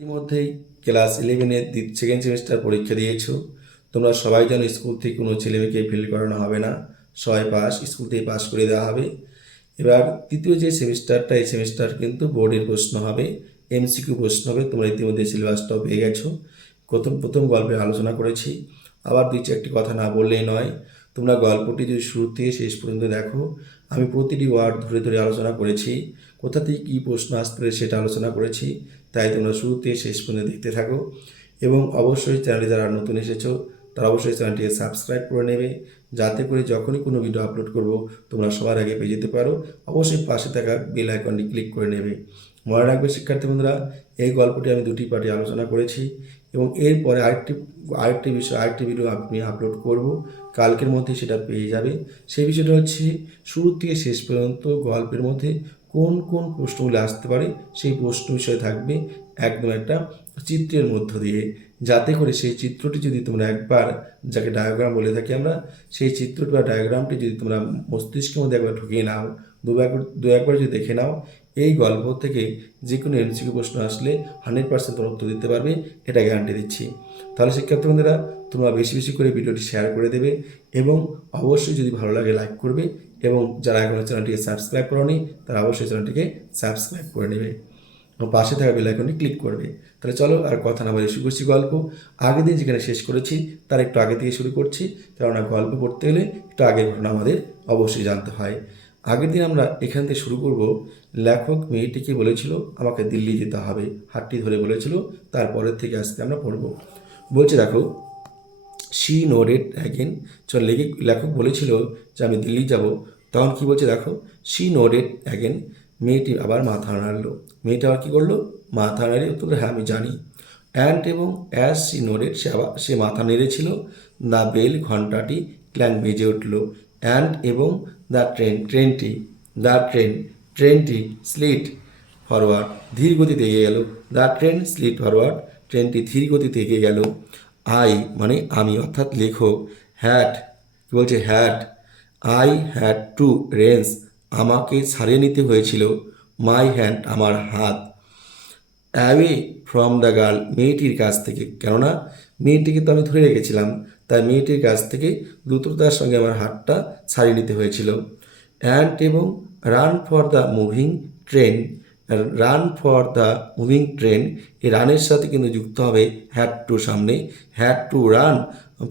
ইতিমধ্যেই class 11-এর second semester পরীক্ষা দিয়েছো। তোমরা সবাই জানো স্কুল থেকে কোনো ছেলেমেয়েকে ফেল করানো হবে না, সবাই পাস, স্কুল থেকে পাস করে দেওয়া হবে। এবার তৃতীয় যে সেমিস্টারটা, এই সেমিস্টার কিন্তু বোর্ডের প্রশ্ন হবে, এমসিকিউ প্রশ্ন হবে। তোমরা ইতিমধ্যে সিলেবাসটাও পেয়ে গেছো। প্রথম গল্পের আলোচনা করেছি, আবার দুই চারটি কথা না বললেই নয়। তোমরা গল্পটি যদি শুরু থেকে শেষ পর্যন্ত দেখো, আমি প্রতিটি ওয়ার্ড ধরে ধরে আলোচনা করেছি, কোথা থেকে কী প্রশ্ন আসতে পারে সেটা আলোচনা করেছি। তাই তোমরা শুরু থেকে শেষ পর্যন্ত দেখতে থাকো এবং অবশ্যই চ্যানেলে যারা নতুন এসেছো তারা অবশ্যই চ্যানেলটিকে সাবস্ক্রাইব করে নেবে, যাতে করে যখনই কোনো ভিডিও আপলোড করব তোমরা সবার আগে পেয়ে যেতে পারো। অবশ্যই পাশে থাকা বেল আইকনটি ক্লিক করে নেবে। মনে রাখবে শিক্ষার্থী বন্ধুরা, এই গল্পটি আমি দুটি পার্টে আলোচনা করেছি এবং এরপরে আরেকটি বিষয়, আরেকটি ভিডিও আমি আপলোড করব, কালকের মধ্যে সেটা পেয়ে যাবে। সেই বিষয়টা হচ্ছে শুরু থেকে শেষ পর্যন্ত গল্পের মধ্যে কোন কোন প্রশ্নগুলো আসতে পারে সেই প্রশ্ন বিষয় থাকবে একদম একটা চিত্রের মধ্য দিয়ে, যাতে করে সেই চিত্রটি যদি তোমরা একবার, যাকে ডায়াগ্রাম বলে থাকি আমরা, সেই চিত্রটি বা ডায়াগ্রামটি যদি তোমরা মস্তিষ্কের মধ্যে একবার ঢুকিয়ে নাও, দু একবার যদি দেখে নাও, এই গল্প থেকে যে কোনো এমসিকিউ প্রশ্ন আসলে 100% তোমরা উত্তর দিতে পারবে, এটা গ্যারান্টি দিচ্ছি। তাহলে শিক্ষার্থী বন্ধুরা, তোমরা বেশি বেশি করে ভিডিওটি শেয়ার করে দেবে এবং অবশ্যই যদি ভালো লাগে লাইক করবে এবং যারা এখনও চ্যানেলটিকে সাবস্ক্রাইব করোনি তারা অবশ্যই চ্যানেলটিকে সাবস্ক্রাইব করে নেবে এবং পাশে থাকা বেল আইকনটি ক্লিক করবে। তাহলে চলো আর কথা না বলে শুরু করছি গল্প। আগের দিন যেখানে শেষ করেছি তার একটু আগে থেকে শুরু করছি, কেননা গল্প পড়তে গেলে একটু আগের ঘটনা আমাদের অবশ্যই জানতে হয়। আগের দিন আমরা এখান থেকে শুরু করব। লেখক মেয়েটিকে বলেছিল আমাকে দিল্লি যেতে হবে, হাতটি ধরে বলেছিল। তারপরের থেকে আজকে আমরা পড়ব। বলছে দেখো, শি নোডেড অ্যাগেন। চল, লেখক বলেছিল যে আমি দিল্লি যাব, তখন কি বলছে দেখো, শি নোডেড অ্যাগেন। মেয়েটি আবার মাথা নাড়লো। মেয়েটা আবার কী করলো? মাথা নাড়িয়ে উত্তর, হ্যাঁ আমি জানি। অ্যান্ড এবং অ্যাজ শি নোডেড, সে মাথা নেড়েছিল। দ্য বেল, ঘণ্টাটি ক্ল্যাং বেজে উঠল। অ্যান্ড এবং দ্য ট্রেনটি স্লিট ফরওয়ার্ড, ধীর গতিতে এগিয়ে গেল। দ্য ট্রেন স্লিট ফরওয়ার্ড, ট্রেনটি ধীর গতিতে এগিয়ে গেল। আই মানে আমি, অর্থাৎ লেখক, হ্যাড, কী বলছে, আই হ্যাড টু রেঞ্জ, আমাকে ছাড়িয়ে নিতে হয়েছিল। মাই হ্যান্ড, আমার হাত। অ্যাওয়ে ফ্রম দ্য গার্ল, মেয়েটির কাছ থেকে, কেননা মেয়েটিকে তো আমি ধরে রেখেছিলাম, তাই মেয়েটির কাছ থেকে দ্রুততার সঙ্গে আমার হাতটা ছাড়িয়ে নিতে হয়েছিল। অ্যান্ড এবং run for the moving train, এই রানের সাথে কিন্তু যুক্ত হবে হ্যাড টু সামনে, had to run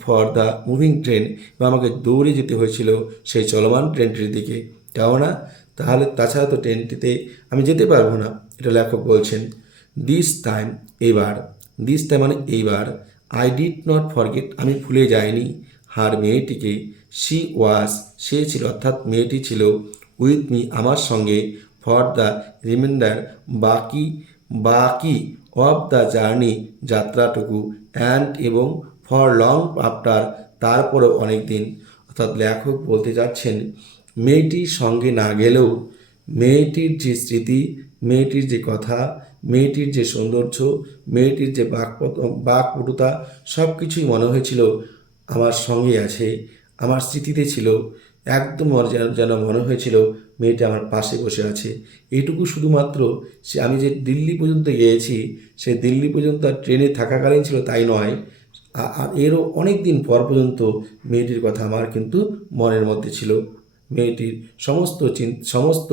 for the moving train, বা আমাকে দৌড়ে যেতে হয়েছিল সেই চলমান ট্রেনটির দিকে, কেননা তাহলে তাছাড়া তো ট্রেনটিতে আমি যেতে পারবো না, এটা লেখক বলছেন। দিস টাইম মানে এইবার, আই ডিড নট ফরগেট, আমি ভুলে যাইনি, হার মেয়েটিকে, সে ছিল, অর্থাৎ মেয়েটি ছিল, উইথ মি আমার সঙ্গে, ফর দ্য রিমাইন্ডার, বাকি অফ দ্য জার্নি, যাত্রাটুকু, অ্যান্ড এবং ফর লং আফটার, তারপরে অনেক দিন। অর্থাৎ লেখক বলতে যাচ্ছেন, মেয়েটির সঙ্গে না গেলেও মেয়েটির যে স্মৃতি, মেয়েটির যে কথা, মেয়েটির যে সৌন্দর্য, মেয়েটির যে বাকপটুতা, সব কিছুই মনে হয়েছিল আমার সঙ্গে আছে, আমার স্মৃতিতে ছিল। একদম যেন মনে হয়েছিল মেয়েটি আমার পাশে বসে আছে। এইটুকু শুধুমাত্র আমি যে দিল্লি পর্যন্ত গিয়েছি, সেই দিল্লি পর্যন্ত আর ট্রেনে থাকাকালীন ছিল তাই নয়, আর এরও অনেক দিন পর পর্যন্ত মেয়েটির কথা আমার কিন্তু মনের মধ্যে ছিল। মেয়েটির সমস্ত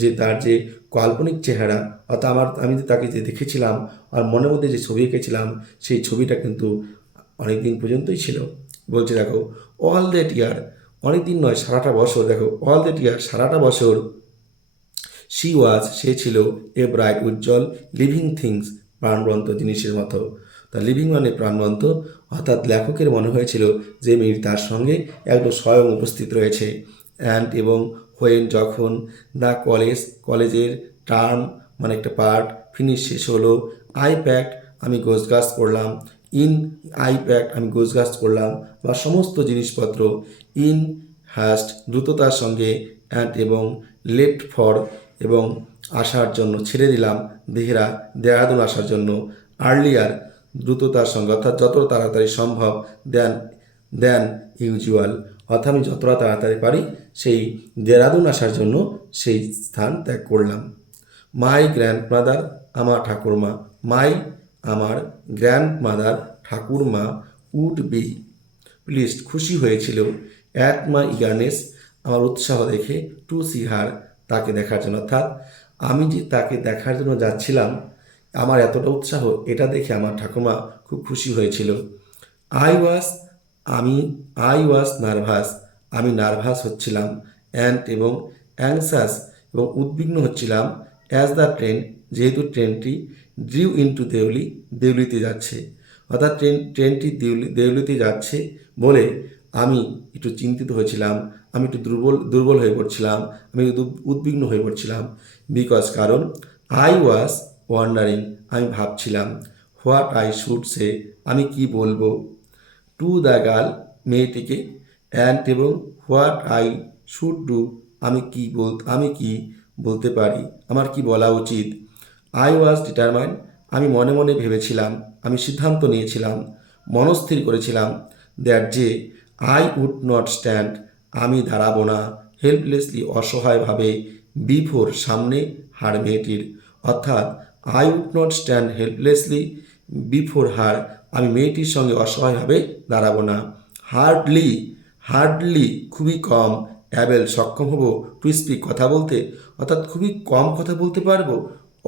যে তার যে কাল্পনিক চেহারা, অর্থাৎ আমি যে তাকে যে দেখেছিলাম আর মনের মধ্যে যে ছবি এঁকেছিলাম, সেই ছবিটা কিন্তু অনেক দিন পর্যন্তই ছিল। বলছে দেখো, অল দ্যাট ইয়ার, অনেক দিন নয়, সারাটা বছর। দেখো, অল দ্যাট ইয়ার, সারাটা বছর। সে ছিল এ ব্রাইট, উজ্জ্বল, লিভিং থিংস, প্রাণবন্ত জিনিসের মতো। তা লিভিং মানে প্রাণবন্ত, অর্থাৎ লেখকের মনে হয়েছিল যে মেয়েটি তার সঙ্গে একদম স্বয়ং উপস্থিত রয়েছে। অ্যান্ড এবং হোয়েন, যখন, দ্য কলেজের টার্ম মানে একটা পার্ট, ফিনিশ শেষ হলো। আই প্যাক্ট, আমি গোছগাছ করলাম। আমি গোছগাছ করলাম বা সমস্ত জিনিসপত্র। ইন হ্যাস্ট, দ্রুততার সঙ্গে। অ্যান্ড এবং লেফট ফর, এবং আসার জন্য, ছেড়ে দিলাম। দেহরাদুন আসার জন্য। আর্লিয়ার, দ্রুততার সঙ্গে, অর্থাৎ যত তাড়াতাড়ি সম্ভব। দেন ইউজুয়াল, অর্থাৎ আমি যতটা তাড়াতাড়ি পারি সেই দেহরাদুন আসার জন্য সেই স্থান ত্যাগ করলাম। মাই গ্র্যান্ডমাদার, আমার ঠাকুরমা। মাই আমার গ্র্যান্ডমাদার ঠাকুরমা উড বি প্লিজড খুশি হয়েছিল অ্যাট মাই ইগারনেস আমার উৎসাহ দেখে টু সি হার তাকে দেখার জন্য। অর্থাৎ আমি যে তাকে দেখার জন্য যাচ্ছিলাম, আমার এতটা উৎসাহ, এটা দেখে আমার ঠাকুমা খুব খুশি হয়েছিল। আই ওয়াজ আমি আই ওয়াজ নার্ভাস আমি নার্ভাস হচ্ছিলাম, অ্যান্ড এবং অ্যাংসাস এবং উদ্বিগ্ন হচ্ছিলাম, অ্যাজ দ্য ট্রেন যেহেতু ট্রেনটি ড্রিউ ইনটু দেউলি দেউলিতে যাচ্ছে। অর্থাৎ ট্রেনটি দেউলিতে যাচ্ছে বলে আমি একটু চিন্তিত হয়েছিলাম, আমি একটু দুর্বল হয়ে পড়ছিলাম, আমি উদ্বিগ্ন হয়ে পড়ছিলাম। বিকজ কারণ আই ওয়াজ ওয়ান্ডারিং আমি ভাবছিলাম, হোয়াট আই শুড সে আমি কি বলবো, টু দ্য গার্ল মেয়েটিকে, অ্যান্ড এবং হোয়াট আই শুড ডু আমি কি বলতে পারি, আমার কি বলা উচিত। আই ওয়াজ ডিটারমাইন্ড আমি মনে মনে ভেবেছিলাম, আমি সিদ্ধান্ত নিয়েছিলাম, মনস্থির করেছিলাম, দ্যাট যে আই উড নট স্ট্যান্ড আমি দাঁড়াবো না, হেল্পলেসলি অসহায়ভাবে, বিফোর সামনে হার মেয়েটির। অর্থাৎ I would not stand helplessly before her আমি মেয়েটির সঙ্গে অসহায়ভাবে দাঁড়াবো না। হার্ডলি খুবই কম, অ্যাবেল সক্ষম হব, টু স্পিক কথা বলতে, অর্থাৎ খুবই কম কথা বলতে পারবো,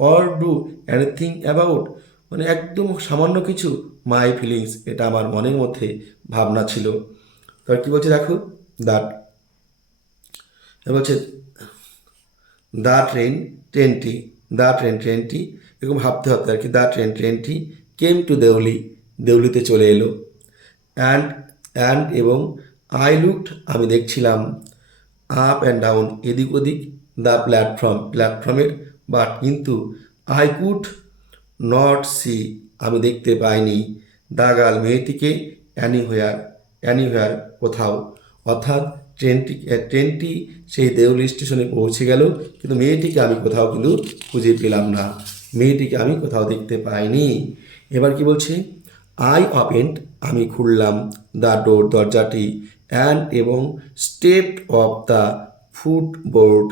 অর ডু এনিথিং অ্যাবাউট মানে একদম সামান্য কিছু, মাই ফিলিংস এটা আমার মনের মধ্যে ভাবনা ছিল। তার কি বলছে দেখো, দ্যাট বলছে ট্রেনটি এরকম ভাবতে ভাবতে আর কি, ট্রেনটি কেম টু দেউলিতে চলে এলো। অ্যান্ড এবং আই লুকড আমি দেখছিলাম, আপ অ্যান্ড ডাউন এদিক ওদিক, দ্য প্ল্যাটফর্মের, বাট কিন্তু আই কুড নট সি আমি দেখতে পাইনি, দ্য গার্ল মেয়েটিকে, অ্যানিহোয়ার কোথাও। অর্থাৎ ট্রেনটি সেই দেউলি স্টেশনে পৌঁছে গেল, কিন্তু মেয়েটিকে আমি কোথাও কিন্তু খুঁজে পেলাম না, মেয়েটিকে আমি কোথাও দেখতে পাইনি। এবার কি বলছে, আই ওপেন্ড আমি খুললাম, দ্য ডোর দরজাটি, অ্যান্ড এবং স্টেপড অফ দ্য ফুটবোর্ড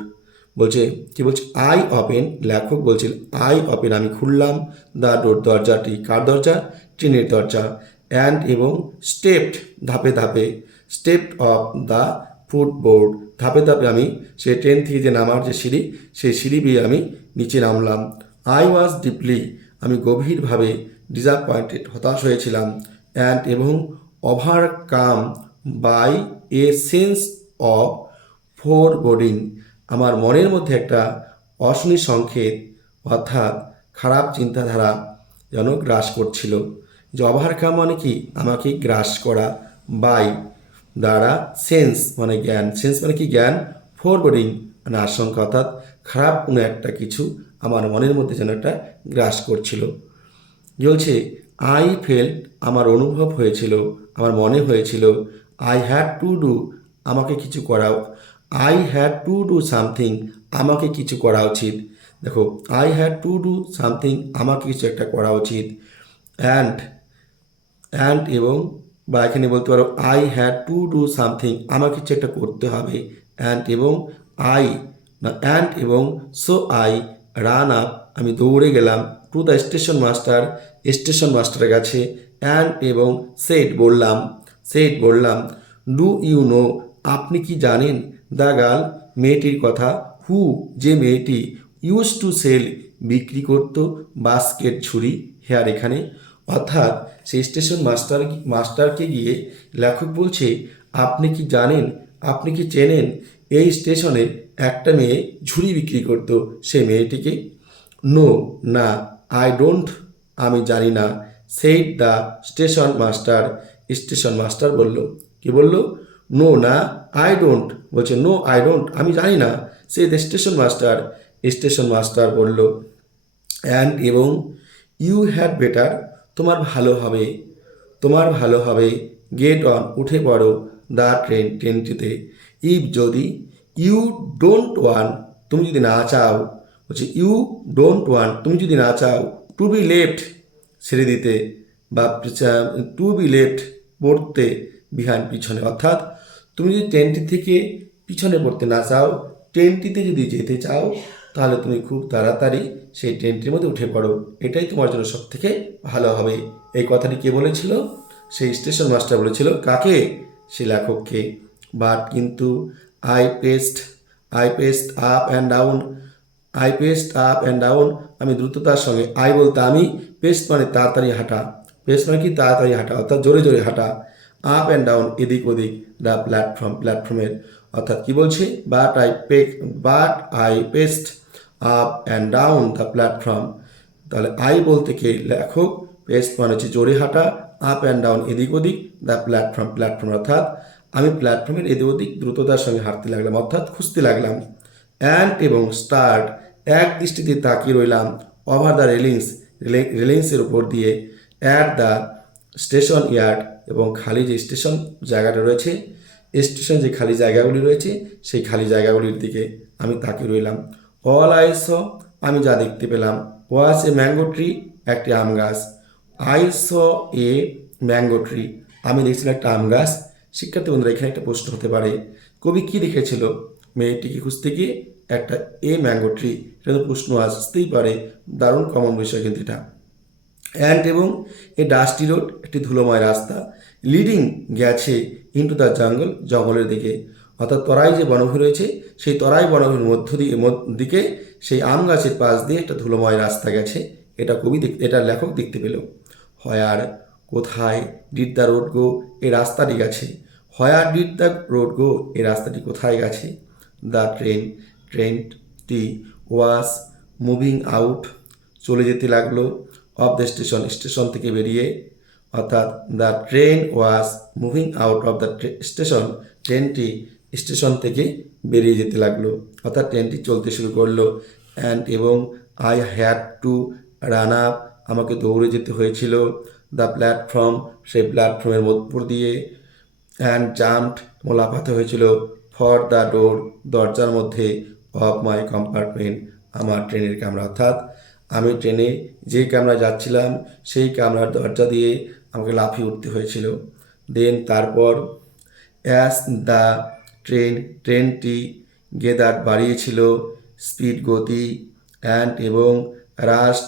বলছে কি বলছে, আই ওপেন লেখক বলছিল আই ওপেন আমি খুললাম, দ্য ডোর দরজাটি, কার দরজা, ট্রেনের দরজা, অ্যান্ড এবং স্টেপড ধাপে ধাপে, স্টেপড অফ দ্য ফুটবোর্ড ধাপে ধাপে আমি সেই ট্রেন থেকে যে নামার যে সিঁড়ি, সেই সিঁড়ি দিয়ে আমি নিচে নামলাম। আই ওয়াজ ডিপলি আমি গভীরভাবে ডিসঅ্যাপয়েন্টেড হতাশ হয়েছিলাম, অ্যান্ড এবং overcome by a sense of foreboding আমার মনের মধ্যে একটা অশনি সংকেত অর্থাৎ খারাপ চিন্তাধারা যেন গ্রাস করছিল। যে ওভারকাম মানে কি, আমাকে গ্রাস করা, বাই দ্বারা, সেন্স মানে জ্ঞান, সেন্স মানে কি জ্ঞান, ফোরবোর্ডিং মানে আশঙ্কা, অর্থাৎ খারাপ কোনো একটা কিছু আমার মনের মধ্যে যেন একটা গ্রাস করছিল। বলছে আই ফেল্ট আমার অনুভব হয়েছিল, আমার মনে হয়েছিল, আই হ্যাড টু ডু আমাকে কিছু করা, I had to do something আমাকে কিছু করা উচিত। দেখো I had to do something আমাকে কিছু একটা করা উচিত, অ্যান্ড এবং বা এখানে বলতে পারো I had to do something আমাকে কিছু একটা করতে হবে, অ্যান্ড এবং সো আই রান আপ আমি দৌড়ে গেলাম, টু দ্য স্টেশন মাস্টারের কাছে, অ্যান্ড এবং বললাম, ডু ইউ নো আপনি কি জানেন, দ্য গার্ল মেয়েটির কথা, হু যে মেয়েটি, ইউজ টু সেল বিক্রি করত, বাস্কেট ছুরি হেয়ার এখানে। অর্থাৎ সেই স্টেশন মাস্টারকে গিয়ে লেখক বলছে আপনি কি জানেন, আপনি কি চেনেন এই স্টেশনে একটা মেয়ে ঝুড়ি বিক্রি করতো, সেই মেয়েটিকে। নো না, আই ডোন্ট আমি জানি না, সেইড দ্য স্টেশন মাস্টার বলল, কি বলল, নো না আই ডোন্ট বলছে, নো আই ডোন্ট আমি জানি না, সে দ্য স্টেশন মাস্টার বলল, অ্যান্ড এবং ইউ হ্যাড বেটার তোমার ভালো হবে, গেট অন উঠে পড়ো, দ্য ট্রেনটিতে, ইফ যদি, ইউ ডোন্ট ওয়ান্ট তুমি যদি না চাও, বলছে ইউ ডোন্ট ওয়ান্ট তুমি যদি না চাও, টু বি লেফট ছেড়ে দিতে, বা টু বি লেফট পড়তে, বিহাইন্ড পিছনে। অর্থাৎ তুমি যদি ট্রেনটি থেকে পিছনে পড়তে না চাও, ট্রেনটিতে যদি যেতে চাও, তাহলে তুমি খুব তাড়াতাড়ি সেই ট্রেনটির মধ্যে উঠে পড়ো, এটাই তোমার জন্য সব থেকে ভালো হবে। এই কথাটি কে বলেছিল? সেই স্টেশন মাস্টার বলেছিল। কাকে? সে লেখককে। বাট কিন্তু I paced I paced up and down I paced up and down, আমি দ্রুততার সঙ্গে, আই বলতে আমি, পেস্ট মানে তাড়াতাড়ি হাঁটা, পেস্ট মানে কি তাড়াতাড়ি হাঁটা অর্থাৎ জোরে জোরে হাঁটা, আপ অ্যান্ড ডাউন এদিক ওদিক, দ্য প্ল্যাটফর্মের, অর্থাৎ কি বলছে? But I paced up and down the platform. তাহলে আই বলতে কে? লেখক। পেস্ট মানে হচ্ছে জোরে হাঁটা, আপ অ্যান্ড ডাউন এদিক ওদিক, দ্য প্ল্যাটফর্ম অর্থাৎ আমি প্ল্যাটফর্মের এদিক ওদিক দ্রুততার সঙ্গে হাঁটতে লাগলাম অর্থাৎ খুঁজতে লাগলাম। অ্যান্ড এবং স্টার্ট, এক দৃষ্টিতে তাকিয়ে রইলাম, ওভার দ্য রেলিংসের উপর দিয়ে, অ্যাট দ্য স্টেশন ইয়ার্ড, এবং খালি যে স্টেশন জায়গাটা রয়েছে, স্টেশন যে খালি জায়গাগুলি রয়েছে সেই খালি জায়গাগুলির দিকে আমি তাকিয়ে রইলাম। অল আই স, আমি যা দেখতে পেলাম, ওয়াজ এ ম্যাঙ্গো ট্রি, একটি আম গাছ। I saw a mango tree, আমি দেখছিলাম একটা আম গাছ। শিক্ষার্থী বন্ধুরা, এখানে একটা প্রশ্ন হতে পারে, কবি কি দেখেছিল? মেয়েটিকে খুঁজতে গিয়ে একটা ম্যাঙ্গো ট্রি, এটা তো প্রশ্ন আসতেই পারে, দারুণ কমন বিষয় কিন্তু এটা। অ্যান্ড এবং এ ডাস্টি রোড, একটি ধুলোময় রাস্তা, লিডিং গেছে ইন্টু দ্য জঙ্গলের দিকে, অর্থাৎ তরাই যে বনভূমি রয়েছে সেই তরাই বনভূমির দিকে সেই আম গাছের পাশ দিয়ে একটা ধুলোময় রাস্তা গেছে, এটা লেখক দেখতে পেল। হয়ার, কোথায়, ডিড দ্য রোড গো, এই রাস্তাটি গেছে। হয়ার ডিড দ্য রোড গো, এই রাস্তাটি কোথায় গেছে? দ্য ট্রেনটি ওয়াজ মুভিং আউট, চলে যেতে লাগলো, অফ দ্য স্টেশন থেকে বেরিয়ে, অর্থাৎ the train was moving out of the station, ট্রেনটি স্টেশন থেকে বেরিয়ে যেতে লাগলো অর্থাৎ ট্রেনটি চলতে শুরু করলো। অ্যান্ড এবং I had to run up, আমাকে দৌড়ে যেতে হয়েছিল, দ্য প্ল্যাটফর্ম, সেই প্ল্যাটফর্মের মধ্য দিয়ে, অ্যান্ড জাম্পড, লাফাতে হয়েছিল, ফর দ্য ডোর, দরজার মধ্যে, অফ মাই কম্পার্টমেন্ট, আমার ট্রেনের কামরা, অর্থাৎ আমি ট্রেনে যে কামরায় যাচ্ছিলাম সেই কামরার দরজা দিয়ে আমাকে লাফিয়ে উঠতে হয়েছিল। দেন তারপর, অ্যাজ দ্য ট্রেনটি বাড়িয়েছিল স্পিড, গতি, অ্যান্ড এবং রাস্ট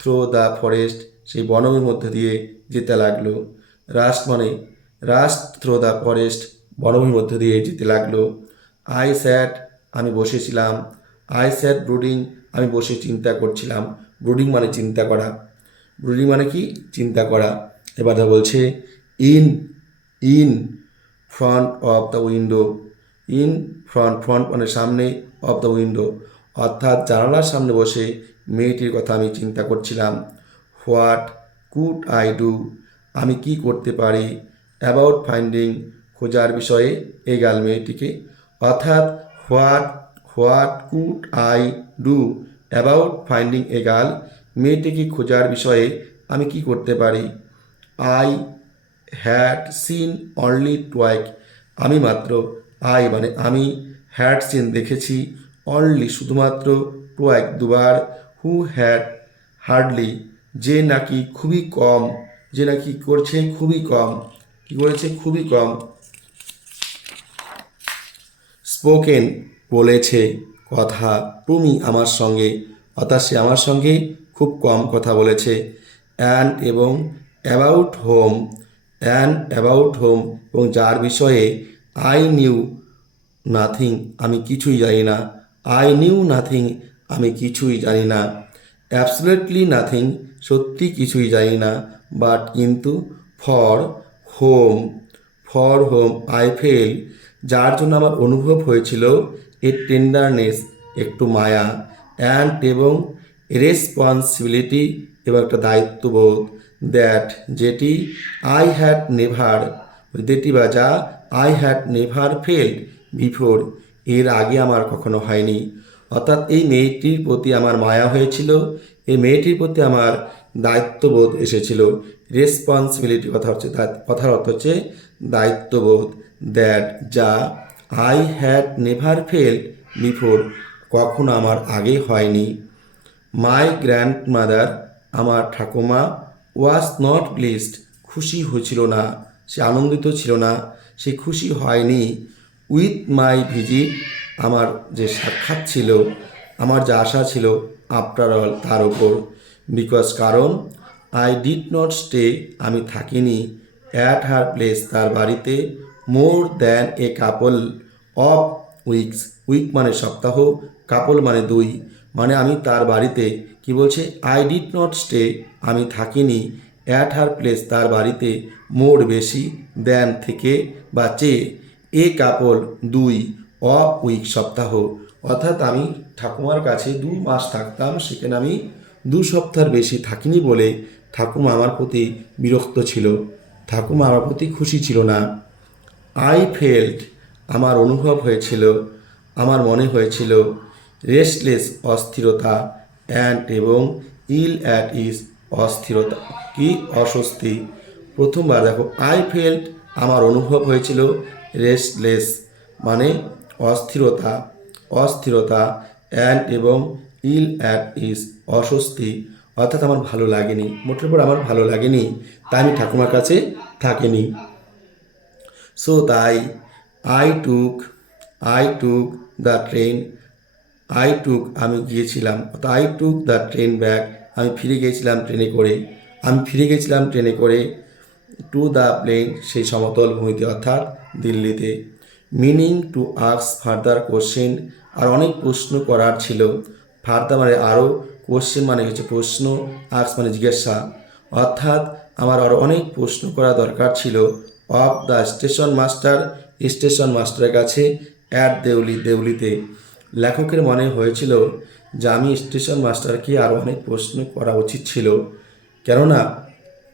থ্রো দ্য ফরেস্ট, সেই বনভূমির মধ্যে দিয়ে যেতে লাগলো। রাস্ট থ্রো দ্য ফরেস্ট, বনভূমির মধ্যে দিয়ে যেতে লাগলো। আই স্যাট, আমি বসেছিলাম। আই স্যাট ব্রুডিং, আমি বসে চিন্তা করছিলাম। ব্রুডিং মানে চিন্তা করা। ব্রুডিং মানে কি? চিন্তা করা। এবার বলছে in in front of the window, in front মানে সামনে, অফ দ্য উইন্ডো অর্থাৎ জানালার সামনে বসে মেয়েটির কথা আমি চিন্তা করছিলাম। হোয়াট কুড আই ডু, আমি কি করতে পারি? অ্যাবাউট ফাইন্ডিং, খোঁজার বিষয়ে, এই গাল মেয়েটিকে, অর্থাৎ what could I do about finding a girl, মেয়েটিকে খোঁজার বিষয়ে আমি কি করতে পারি? আই হ্যাড সিন অনলি টুয়াইক, আমি মাত্র, আই মানে আমি, হ্যাড সিন দেখেছি, অনলি শুধুমাত্র, টুয়াইক দুবার, হু হ্যাড হার্ডলি, যে নাকি খুবই কম, যে নাকি করছে খুবই কম, কি করেছে? খুবই কম। স্পোকেন, বলেছে, কথা, তুমি আমার সঙ্গে, অর্থাৎ সে আমার সঙ্গে খুব কম কথা বলেছে। অ্যান্ড এবং অ্যাবাউট হোম, এবং যার বিষয়ে, আই নিউ নাথিং, আমি কিছুই জানি না। আই নিউ নাথিং, আমি কিছুই জানি না। অ্যাবসলিউটলি নাথিং, সত্যি কিছুই জানি না। বাট কিন্তু, ফর হোম আই ফেল, যার জন্য আমার অনুভব হয়েছিল, এ টেন্ডারনেস, একটু মায়া, অ্যান্ড এবং রেসপন্সিবিলিটি, এবং একটা দায়িত্ববোধ, দ্যাট যেটি, আই হ্যাড নেভার, যা I had never felt before, এর আগে আমার কখনো হয়নি। অর্থাৎ এই মেয়েটির প্রতি আমার মায়া হয়েছিল, এই মেয়েটির প্রতি আমার দায়িত্ববোধ এসেছিল। রেসপন্সিবিলিটি কথার অর্থ হচ্ছে দায়িত্ববোধ, দ্যাট যা, I had never felt before, কখনো আমার আগে হয়নি। মাই গ্র্যান্ডমাদার, আমার ঠাকুমা, ওয়াজ নট প্লিজড, খুশি হয়েছিল না, সে আনন্দিত ছিল না, সে খুশি হয়নি। উইথ মাই ভিজিট, আমার যে সাক্ষাৎ ছিল, আমার যা আশা ছিল আফটার অল তার ওপর, বিকজ কারণ আই ডিড নট স্টে, আমি থাকিনি, অ্যাট হার প্লেস, তার বাড়িতে, more than a couple of weeks, week মানে সপ্তাহ, কাপল মানে দুই, মানে আমি তার বাড়িতে, কি বলছে, আই ডিড নট স্টে, আমি থাকিনি, অ্যাট হার প্লেস, তার বাড়িতে, মোর বেশি, দ্যান থেকে বা চেয়ে, এ কাপল দুই, অফ উইক সপ্তাহ, অর্থাৎ আমি ঠাকুমার কাছে 2 মাস থাকতাম, সেখানে আমি 2 সপ্তাহের বেশি থাকিনি বলে ঠাকুমা আমার প্রতি বিরক্ত ছিল, ঠাকুমা আমার প্রতি খুশি ছিল না। আই ফেল্ট, আমার অনুভব হয়েছিল, আমার মনে হয়েছিল, রেস্টলেস অস্থিরতা, অ্যান্ড এবং ইল অ্যাট ইজ অস্থিরতা কি অস্বস্তি। প্রথমবার দেখো, আই ফেল্ট আমার অনুভব হয়েছিল, রেস্টলেস মানে অস্থিরতা, অস্থিরতা, অ্যান্ড এবং ইল অ্যাট ইজ অস্বস্তি, অর্থাৎ আমার ভালো লাগেনি, মোটের উপর আমার ভালো লাগেনি, তাই আমি ঠাকুমার কাছে থাকিনি। সো তাই আই টুক দ্য ট্রেন, আমি গিয়েছিলাম, I took the train back, আমি ফিরে গিয়েছিলাম ট্রেনে করে, টু দ্য প্লেন, সেই সমতল ভূমিতে অর্থাৎ দিল্লিতে, meaning to ask further question, আর অনেক প্রশ্ন করার ছিল, ফার্দার মানে আরও, কোশ্চেন মানে হচ্ছে প্রশ্ন, আস্ক মানে জিজ্ঞাসা, অর্থাৎ আমার আরও অনেক প্রশ্ন করা দরকার ছিল, অফ দ্য স্টেশন মাস্টারের কাছে, অ্যাট দেউলিতে। লেখকের মনে হয়েছিল যে আমি স্টেশন মাস্টারকে আরও অনেক প্রশ্ন করা উচিত ছিল, কেননা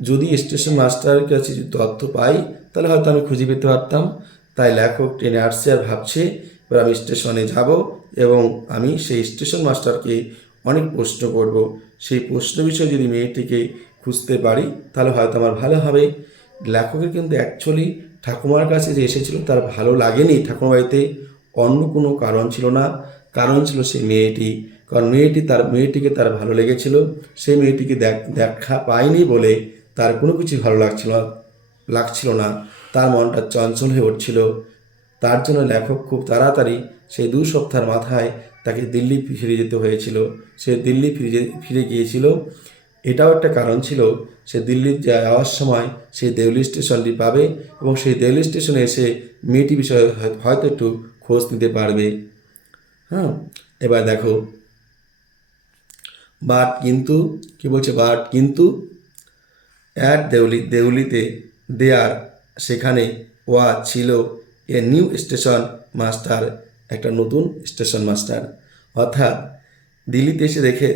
যদি স্টেশন মাস্টারের কাছে যদি তথ্য পাই তাহলে হয়তো আমি খুঁজে পেতে পারতাম। তাই লেখক ট্রেনে আসছে আর ভাবছে এবার আমি স্টেশনে যাব এবং আমি সেই স্টেশন মাস্টারকে অনেক প্রশ্ন করব, সেই প্রশ্ন বিষয়ে যদি মেয়েটিকে খুঁজতে পারি তাহলে হয়তো আমার ভালো হবে। লেখকের কিন্তু অ্যাকচুয়ালি ঠাকুমার কাছে যে এসেছিল তার ভালো লাগেনি ঠাকুমার বাড়িতে, অন্য কোনো কারণ ছিল না, কারণ ছিল সেই মেয়েটি, কারণ মেয়েটিকে তার ভালো লেগেছিল, সেই মেয়েটিকে দেখা পায়নি বলে তার কোনো কিছু ভালো লাগছিল না, তার মনটা চঞ্চল হয়ে উঠছিল। তার জন্য লেখক খুব তাড়াতাড়ি সেই 2 সপ্তাহের মাথায় তাকে দিল্লি ফিরে যেতে হয়েছিল, সে দিল্লি ফিরে গিয়েছিল। এটাও একটা কারণ ছিল, সে দিল্লি যাওয়ার সময় সেই দেউলি স্টেশনটি পাবে এবং সেই দেউলি স্টেশনে এসে মেয়েটি বিষয়ে হয়তো একটু খোঁজ নিতে পারবে। হ্যাঁ, এবার দেখো, বাট কিন্তু, কি বলছে, বাট কিন্তু, অ্যাট দেউলিতে, দেয়ার সেখানে, ছিল এ নিউ স্টেশন মাস্টার, একটা নতুন স্টেশন মাস্টার, অর্থাৎ দিল্লিতে এসে দেখে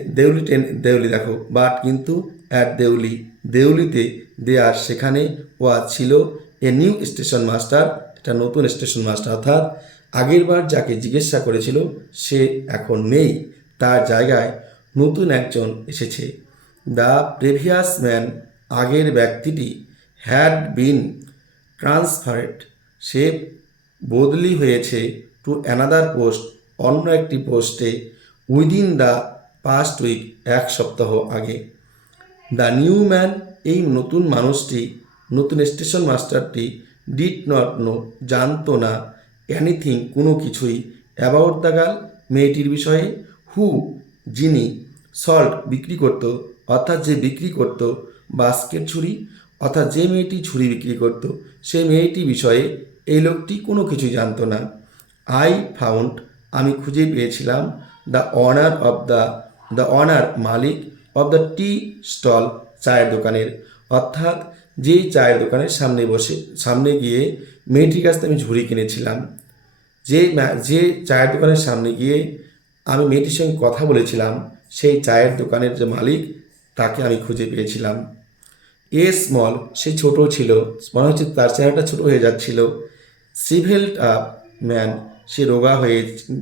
দেউলি দেখো, বাট কিন্তু, অ্যাট দেউলিতে, দেয়ার সেখানে, ছিল এ নিউ স্টেশন মাস্টার, একটা নতুন স্টেশন মাস্টার, অর্থাৎ আগেরবার যাকে জিজ্ঞাসা করেছিল সে এখন নেই, তার জায়গায় নতুন একজন এসেছে। দ্য প্রেভিয়াস ম্যান, আগের ব্যক্তিটি, হ্যাড বিন ট্রান্সফারেড, সে বদলি হয়েছে, টু অ্যানাদার পোস্ট, অন্য একটি পোস্টে, উইদিন দ্য পাস্ট উইক, 1 সপ্তাহ আগে। দ্য নিউ ম্যান, এই নতুন মানুষটি, নতুন স্টেশন মাস্টারটি, ডিড নট নো, জানতো না, এনিথিং, কোনো কিছুই, অ্যাবাউট দ্য গার্ল, মেয়েটির বিষয়ে, হু, যিনি, সল্ট, বিক্রি করত, অর্থাৎ যে বিক্রি করত, বাস্কেট ছুরি, অর্থাৎ যে মেয়েটি ছুরি বিক্রি করত, সেই মেয়েটি বিষয়ে এই লোকটি কোনো কিছুই জানতো না। আই ফাউন্ড, আমি খুঁজে পেয়েছিলাম, দ্য অনার মালিক, অফ দ্য টি স্টল, চায়ের দোকানের, অর্থাৎ যেই চায়ের দোকানের সামনে গিয়ে মেয়েটির কাছ থেকে আমি ঝুড়ি কিনেছিলাম, যে চায়ের দোকানের সামনে গিয়ে আমি মেয়েটির সঙ্গে কথা বলেছিলাম, সেই চায়ের দোকানের যে মালিক তাকে আমি খুঁজে পেয়েছিলাম। এ স্মল, সে ছোট ছিল, মনে হচ্ছে তার চেহারাটা ছোট হয়ে যাচ্ছিল। সিভেলড আপ ম্যান, সে রোগা হয়ে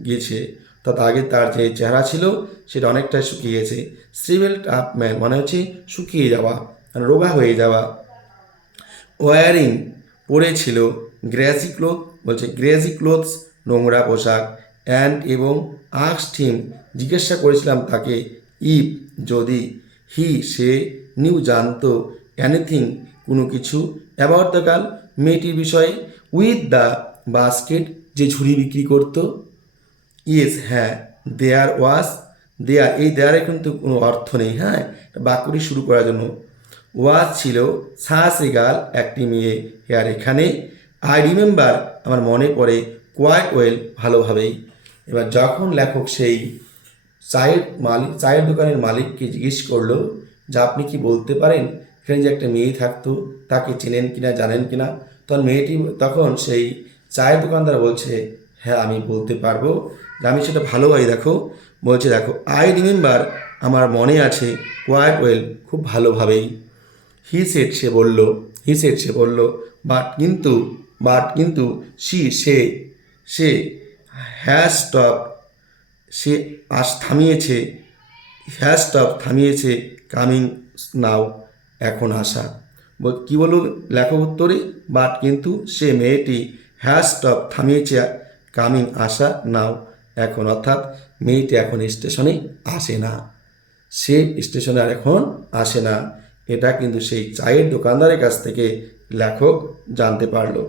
গিয়েছে, অর্থাৎ আগে তার যে চেহারা ছিল সেটা অনেকটাই শুকিয়ে গেছে। সিভেলড আপ ম্যান মানে হচ্ছে শুকিয়ে যাওয়া, মানে রোগা হয়ে যাওয়া। ওয়ারিং, পরেছিল, গ্রেজি ক্লোথ, বলছে গ্রেজি ক্লোথস, নোংরা পোশাক, অ্যান্ড এবং আস্কড হিম, জিজ্ঞাসা করেছিলাম তাকে, ইফ, যদি, হি, সে, নিউ, জানতো, এনিথিং, কোনো কিছু, অ্যাবাউট দ্য গার্ল, মেয়েটির বিষয়ে, উইথ দ্য বাস্কেট, যে ঝুড়ি বিক্রি করত, ইয়েস, হ্যাঁ, দেয়ার ওয়াজ, দেয়ার, এই দেয়ারে কিন্তু কোনো অর্থ নেই, হ্যাঁ, বাক্যটি শুরু করার জন্য। ওয়াজ ছিল সাস এ গার্ল, একটি মেয়ে, হেয়ার এখানে। আই রিমেম্বার, আমার মনে পড়ে, কোয়াইট ওয়েল, ভালোভাবেই। এবার যখন লেখক সেই চায়ের দোকানের মালিককে জিজ্ঞেস করলো যে আপনি কি বলতে পারেন এখানে যে একটা মেয়ে থাকতো তাকে চেনেন কিনা, জানেন কিনা, তখন সেই চায়ের দোকানদার বলছে হ্যাঁ আমি বলতে পারবো, যে আমি সেটা ভালোভাবে, দেখো বলছে, দেখো আই রিমেম্বার, আমার মনে আছে, কোয়াইট ওয়েল, খুব ভালোভাবেই। সে বলল, বাট কিন্তু সে হ্যাজ স্টপ, সে থামিয়েছে, কামিং নাও, এখন আসা। কি বলল লেখক উত্তরে? বাট কিন্তু সে মেয়েটি হ্যাজ স্টপ, থামিয়েছে, কামিং, আসা, নাও, এখন, অর্থাৎ মেয়েটি এখন স্টেশনে আসে না, সে স্টেশনে আর এখন আসে না। এটা কিন্তু সেই চায়ের দোকানদারের কাছ থেকে লেখক জানতে পারলো।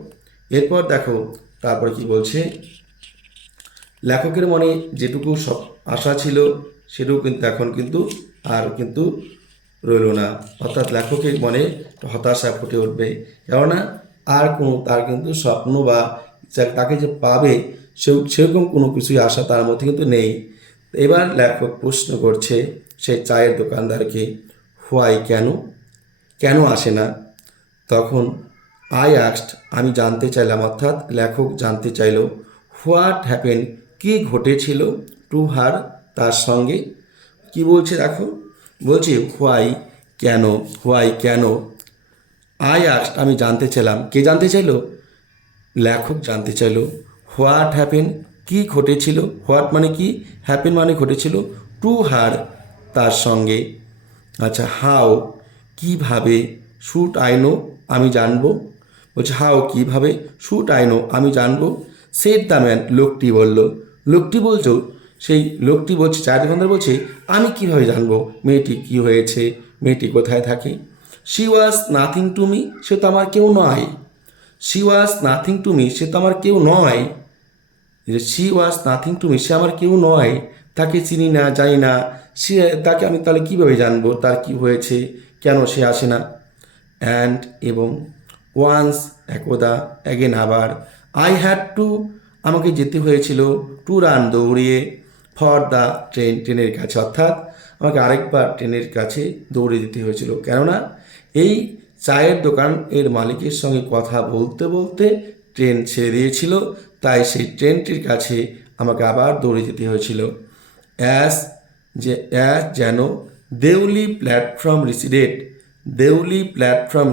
এরপর দেখো তারপরে কি বলছে, লেখকের মনে যেটুকু সব আশা ছিল সেটুকু কিন্তু এখন কিন্তু আর কিন্তু রইল না, অর্থাৎ লেখকের মনে হতাশা ফুটে উঠবে, কেননা আর কোনো তার কিন্তু স্বপ্ন বা তাকে যে পাবে সেরকম কোনো কিছুই আশা তার মধ্যে কিন্তু নেই। এবার লেখক প্রশ্ন করছে সেই চায়ের দোকানদারকে, হোয়াই, কেন আসে না? তখন আই আস্কড, আমি জানতে চাইলাম, অর্থাৎ লেখক জানতে চাইল, হোয়াট হ্যাপেন, কি ঘটেছিল, টু হার, তার সঙ্গে। কি বলছে দেখো, বলছে হোয়াই কেন, আই আস্কড, আমি জানতে চাইলাম। কে জানতে চাইলো? লেখক জানতে চাইলো। হোয়াট হ্যাপেন, কি ঘটেছিল, হোয়াট মানে কি, হ্যাপেন মানে ঘটেছিল, টু হার, তার সঙ্গে। আচ্ছা, হাউ, কিভাবে, শুড আই নো, আমি জানবো। বলছে হাউ, কিভাবে, শুড আই নো, আমি জানবো। সেড দ্য ম্যান, লোকটি বলল। লোকটি বলছে, চায়ের দোকানদার বলছে, আমি কিভাবে জানবো মেয়েটি কি হয়েছে, মেয়েটি কোথায় থাকে। She was nothing to me, সে তো আমার কেউ নয়। She was nothing to me, সে তো আমার কেউ নয়। She was nothing to me, সে আমার কেউ নয়, তাকে চিনি না, জানি না, তাকে আমি তাহলে কীভাবে জানবো তার কি হয়েছে, কেন সে আসে না। অ্যান্ড, এবং, ওয়ান্স, একদা, অ্যাগেন, আবার, আই হ্যাড টু, আমাকে যেতে হয়েছিল, টু রান, দৌড়িয়ে, ফর দ্য ট্রেন, ট্রেনের কাছে, অর্থাৎ আমাকে আরেকবার ট্রেনের কাছে দৌড়ে দিতে হয়েছিল, কেননা এই চায়ের দোকান এর মালিকের সঙ্গে কথা বলতে বলতে ট্রেন ছেড়ে দিয়েছিল, তাই সেই ট্রেনটির কাছে আমাকে আবার দৌড়ে যেতে হয়েছিল। অ্যাজ, যেন, দেউলি প্ল্যাটফর্ম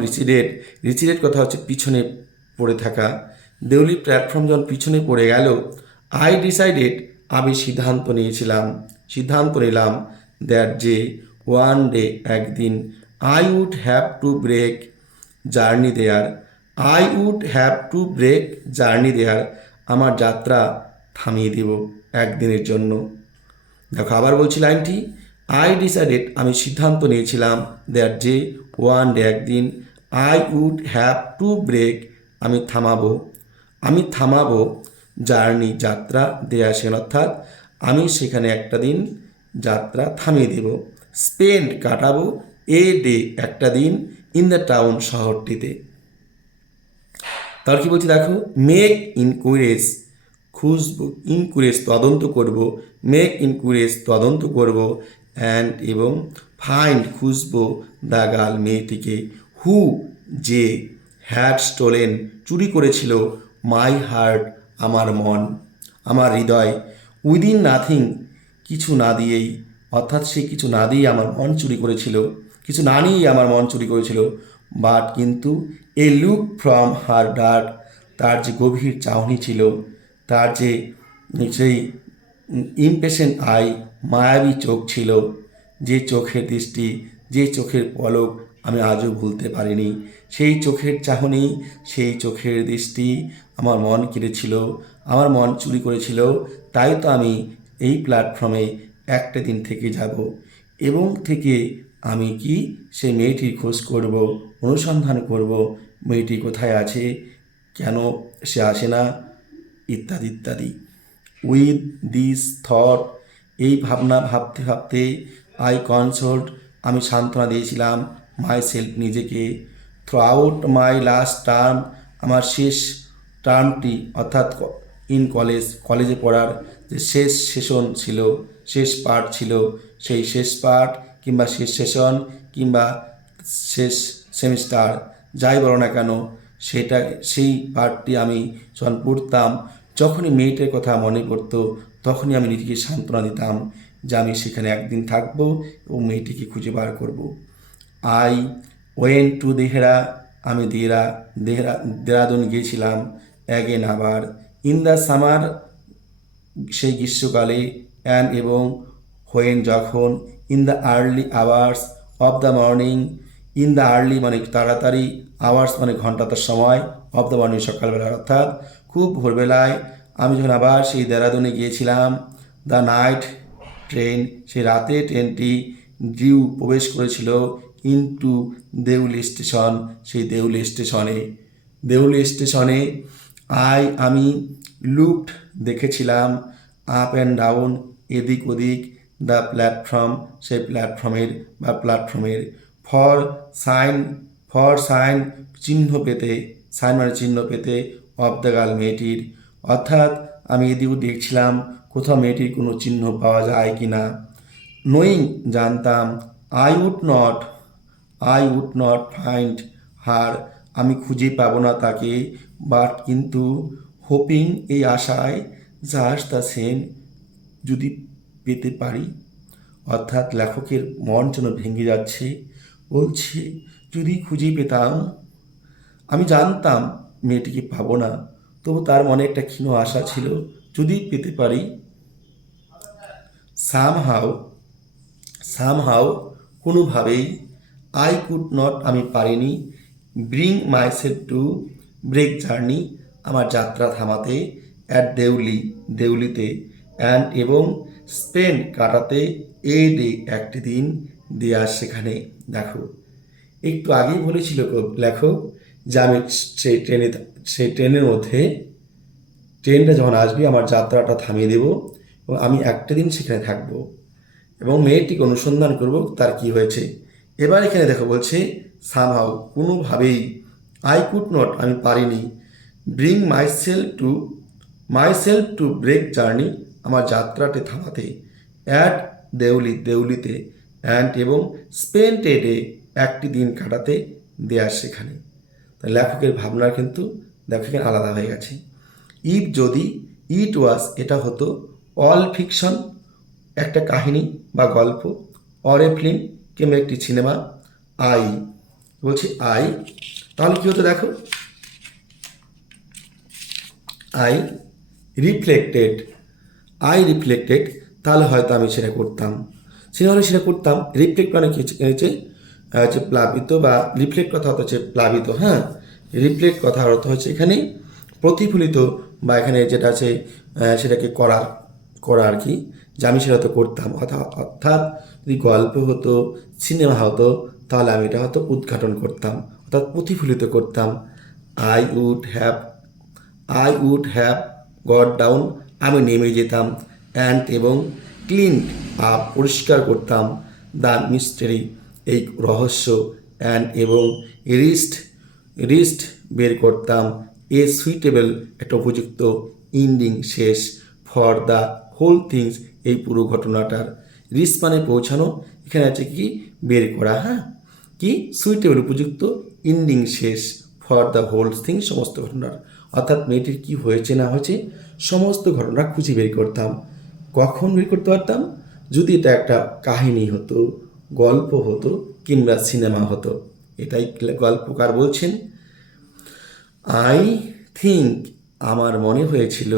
রিসিডেড, রিসিডেড কথা হচ্ছে পিছনে পড়ে থাকা, দেউলি প্ল্যাটফর্ম যখন পিছনে পড়ে গেল, আই ডিসাইডেড, আমি সিদ্ধান্ত নিলাম, দ্যাট যে, ওয়ান ডে, একদিন, I would have to break journey there, আমার যাত্রা থামিয়ে দেব একদিনের জন্য। দেখো আবার বলছি লাইনটি, আই ডিসাইডেড, আমি সিদ্ধান্ত নিয়েছিলাম, দ্যাট যে, ওয়ান ডে, একদিন, I would have to break, আমি থামাবো, জার্নি, যাত্রা, দেয়ার, সেখানে, অর্থাৎ আমি সেখানে একটা দিন যাত্রা থামিয়ে দেব। স্পেন্ড, কাটাবো, এ ডে, একটা দিন, ইন দ্য টাউন, শহরটিতে। তার কি বলছি দেখো, মেক ইনকুয়ারিজ, খুঁজবো, ইনকুয়ারিজ, তদন্ত করব, অ্যান্ড, এবং, ফাইন্ড, খুঁজবো, দ্য গার্ল, মেয়েটিকে, হু, যে, হ্যাড স্টোলেন, চুরি করেছিল, মাই হার্ট, আমার মন, আমার হৃদয়, উইদিন নাথিং, কিছু না দিয়েই, অর্থাৎ সে কিছু না দিয়েই আমার মন চুরি করেছিল, কিছু না নিয়েই আমার মন চুরি করেছিল। বাট কিন্তু, এ লুক ফ্রম হার ডার্ক, তার যে গভীর চাহনি ছিল, তার যে সেই ইমপেশেন্ট আই, মায়াবী চোখ ছিল, যে চোখের দৃষ্টি, যে চোখের পলক আমি আজও ভুলতে পারিনি, সেই চোখের চাহনি, সেই চোখের দৃষ্টি আমার মন কেড়েছিল, আমার মন চুরি করেছিল। তাই তো আমি এই প্ল্যাটফর্মে একটা দিন থেকে যাব, এবং থেকে আমি কি সেই মেয়েটির খোঁজ করব, অনুসন্ধান করব, মেয়েটি কোথায় আছে, কেন সে আসে না, ইত্যাদি ইত্যাদি। উইথ দিস থট, এই ভাবনা ভাবতে ভাবতে আই কনসোল্ড, আমি সান্ত্বনা দিয়েছিলাম মাই সেলফ, নিজেকে। Through out my last term, আমার শেষ টার্মটি অর্থাৎ কলেজে পড়ার যে শেষ সেশন ছিল, শেষ পার্ট ছিল, সেই শেষ পার্ট কিংবা শেষ সেশন কিংবা শেষ সেমিস্টার যাই বলো না কেন, সেই পার্টটি আমি যখন পড়তাম, যখনই মেয়েটার কথা মনে পড়তো তখনই আমি নিজেকে সান্ত্বনা দিতাম যে আমি সেখানে একদিন থাকবো এবং মেয়েটিকে খুঁজে বার করব। আই ওয়েন টু দেহরা, আমি দেহরাদুন গিয়েছিলাম অ্যাগেন, আবার। ইন দ্য সামার, সেই গ্রীষ্মকালে। অ্যান্ড এবং হোয়েন যখন। In the early hours of the morning, in the early মানে তাড়াতাড়ি, আওয়ার্স মানে ঘন্টাটার সময়, অফ দ্য মর্নিং সকালবেলা অর্থাৎ খুব ভোরবেলায় আমি যখন আবার সেই দেহরাদুনে গিয়েছিলাম। দ্য নাইট ট্রেন, সেই রাতে ট্রেনটি ডিউ প্রবেশ করেছিল ইনটু দেউলি স্টেশন, সেই দেউলি স্টেশনে। আমি লুকড, দেখেছিলাম, আপ অ্যান্ড ডাউন, এদিক ওদিক, দ্য প্ল্যাটফর্ম, সেই প্ল্যাটফর্মের। ফর সাইন, চিহ্ন পেতে, সাইন মানে চিহ্ন পেতে, অফ দ্য গার্ল, মেয়েটির। অর্থাৎ আমি এদিক ওদিক দেখছিলাম কোথাও মেয়েটির কোনো চিহ্ন পাওয়া যায় কি না। নোয়িং, জানতাম। I would not find her, আমি খুঁজে পাবো না তাকে। বাট কিন্তু, হোপিং, এই আশায়, জাস্ট দ্য সেম, যদি পেতে পারি। অর্থাৎ লেখকের মন যেন ভেঙে যাচ্ছে, বলছে যদি খুঁজে পেতাম। আমি জানতাম মেয়েটিকে পাবো না, তবু তার মনে একটা ক্ষীণ আশা ছিল, যদি পেতে পারি। সামহাউ, কোনোভাবেই। আই কুড নট, আমি পারিনি। Bring myself to, break journey, আমার যাত্রা থামাতে। অ্যাট দেউলিতে। অ্যান্ড এবং স্পেন্ড, কাটাতে। এ ডে, একটি দিন। দেয়ার, সেখানে। দেখো, একটু আগেই বলেছিল লেখক যে আমি সেই ট্রেনের মধ্যে, ট্রেনটা যখন আসবে আমার যাত্রাটা থামিয়ে দেব এবং আমি একটা দিন সেখানে থাকব এবং মেয়েটিকে অনুসন্ধান করব তার কি হয়েছে। এবার এখানে দেখো বলছে সামহাউ, কোনোভাবেই। আই কুড নট, আমি পারিনি। Bring myself to break journey, আমার যাত্রাটি থামাতে। অ্যাট দেউলিতে। অ্যান্ড এবং স্পেন্ট এ ডে, একটি দিন কাটাতে। দেয়ার, সেখানে। তা লেখকের ভাবনা কিন্তু দেখো এখানে আলাদা হয়ে গেছে। ইফ, যদি। ইট ওয়াজ, এটা হতো। অল ফিকশন, একটা কাহিনী বা গল্প। অর এ ফিল্ম, কিংবা একটি সিনেমা। বলছি আই, তাহলে কী হতো দেখো, আই রিফ্লেক্টেড, তাহলে হয়তো আমি সেটা করতাম। রিফ্লেক্ট মানে কি হচ্ছে প্লাবিত, বা রিফ্লেক্ট কথা হচ্ছে প্লাবিত। হ্যাঁ, রিফ্লেক্ট কথার অর্থ হচ্ছে এখানে প্রতিফলিত, বা এখানে যেটা আছে সেটাকে করা আর কি, যে আমি সেটা তো করতাম। অর্থাৎ যদি গল্প হতো, সিনেমা হতো, তাহলে আমি এটা হয়তো উদ্ঘাটন করতাম, অর্থাৎ প্রতিফলিত করতাম। I would have got down, আমি নেমে যেতাম। অ্যান্ড এবং ক্লিন আপ, পরিষ্কার করতাম। দ্য মিস্টারি, এই রহস্য। অ্যান্ড এবং রিস্ট বের করতাম। এ সুইটেবল, একটা উপযুক্ত। ইন্ডিং, শেষ। ফর দ্য হোল থিংস, এই পুরো ঘটনাটার। রিস্ট মানে পৌঁছানো, এখানে আছে কি বের করা। হ্যাঁ, কি সুইটেবল, উপযুক্ত। ইন্ডিং, শেষ। ফর দ্য হোল থিং, সমস্ত ঘটনার। অর্থাৎ মেয়েটির কি হয়েছে না হয়েছে সমস্ত ঘটনা খুঁজে বের করতাম। কখন বের করতে পারতাম? যদি এটা একটা কাহিনী হতো, গল্প হতো, কিংবা সিনেমা হতো। এটাই গল্পকার বলছেন। আই থিঙ্ক, আমার মনে হয়েছিল।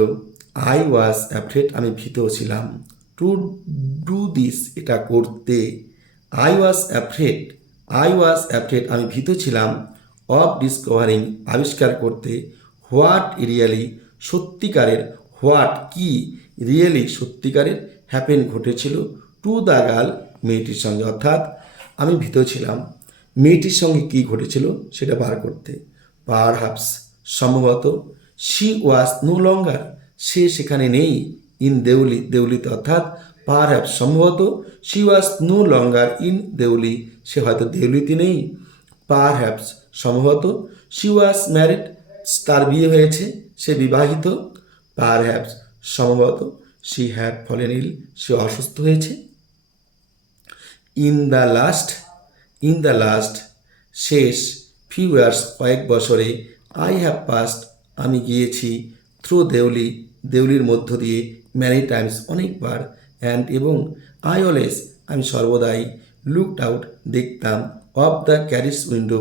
আই ওয়াজ অ্যাফ্রেড, আমি ভীত ছিলাম। টু ডু দিস, এটা করতে। আই ওয়াজ অ্যাফ্রেড, আমি ভীত ছিলাম। অফ ডিসকভারিং, আবিষ্কার করতে। হোয়াট রিয়েলি, সত্যিকারের। হোয়াট, কি। রিয়েলি, সত্যিকারের। হ্যাপেন, ঘটেছিল। টু দ্য গার্ল, মেয়েটির সঙ্গে। অর্থাৎ আমি ভীত ছিলাম মেয়েটির সঙ্গে কি ঘটেছিল সেটা বার করতে। পারহাপস, সম্ভবত। শি ওয়াজ নো লঙ্গার, সে সেখানে নেই। ইন দেউলিতে, অর্থাৎ পারহ্যাপস সম্ভবত she was no longer in Deoli, সে হয়তো দেউলিতে নেই। পারহ্যাপস সম্ভবত শি ওয়াজ ম্যারিড, তার বিয়ে হয়েছে, সে বিবাহিত। পারহ্যাপস সম্ভবত শি হ্যাড ফলেন ইল, সে অসুস্থ হয়েছে। In the last, in the last শেষ, ফিউ ইয়ার্স কয়েক বছরে, আই হ্যাভ পাস্ট আমি গিয়েছি, থ্রু দেউলি দেউলির মধ্য দিয়ে, ম্যানি টাইমস অনেকবার, অ্যান্ড এবং আই অলওয়েজ আমি সর্বদাই, লুকড আউট দেখতাম, of the carriage window,